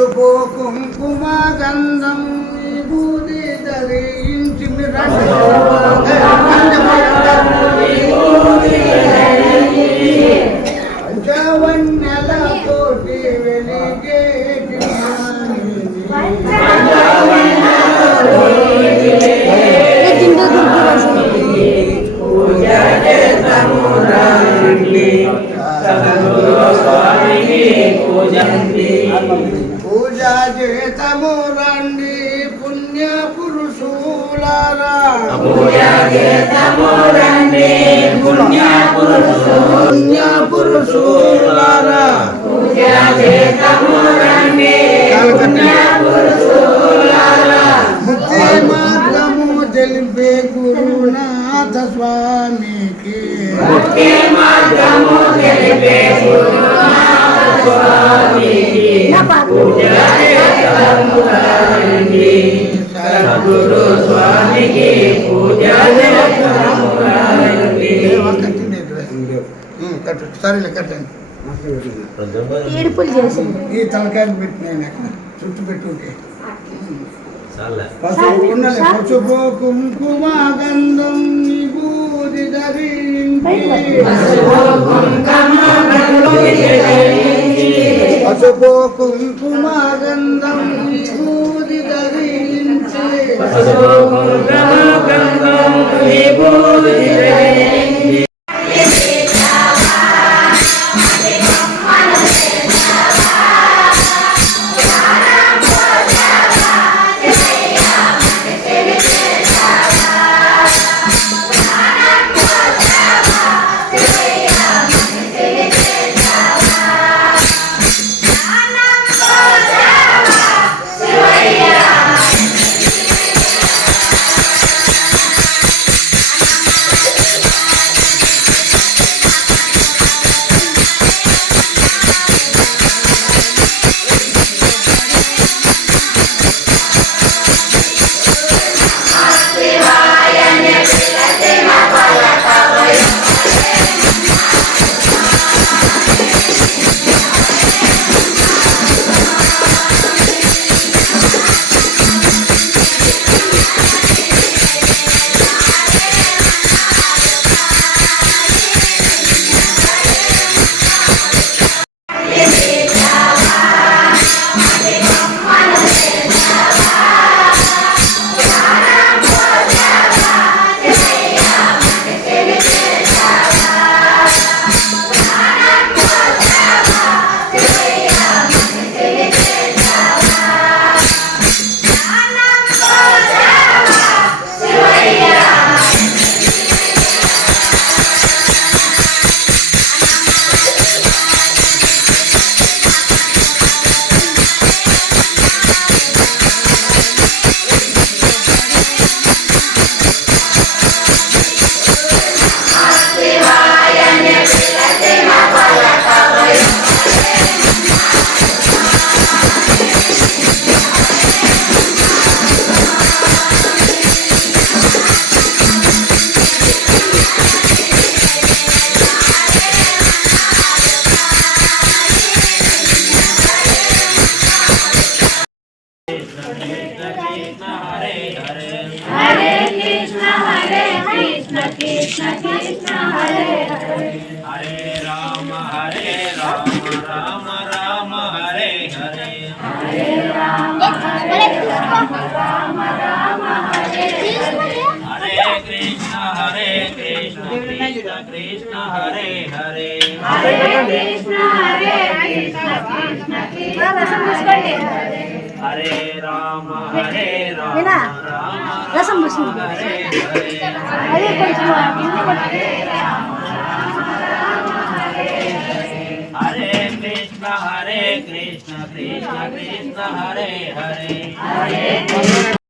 పసుపు కుంకుమ గంధం విభూతి ధరించి మీరు చేతము రండి పుణ్య పురుషులారా. పుణ్య పురుషులారా. ముక్తి మార్గము తెలిపే గురునాథ స్వామికి. కట్టు సరేలే కట్టండి ఏడుపులు చేసింది. ఈ తలకాయలు పెట్టినాను అక్కడ చుట్టూ పెట్టుకుంటే. పసుపు కుంకుమ గంధం విభూది ధరించి. పసుపు కుంకుమ గంధం 不是说 రామ రామ హరే హరే హరే కృష్ణ హరే కృష్ణ కృష్ణ కృష్ణ హరే హరే హరే రామ హరే రామ వినా? రామ రసం రామ. హరే కొట్టు. హరే కృష్ణ కృష్ణ కృష్ణ హరే హరే హరే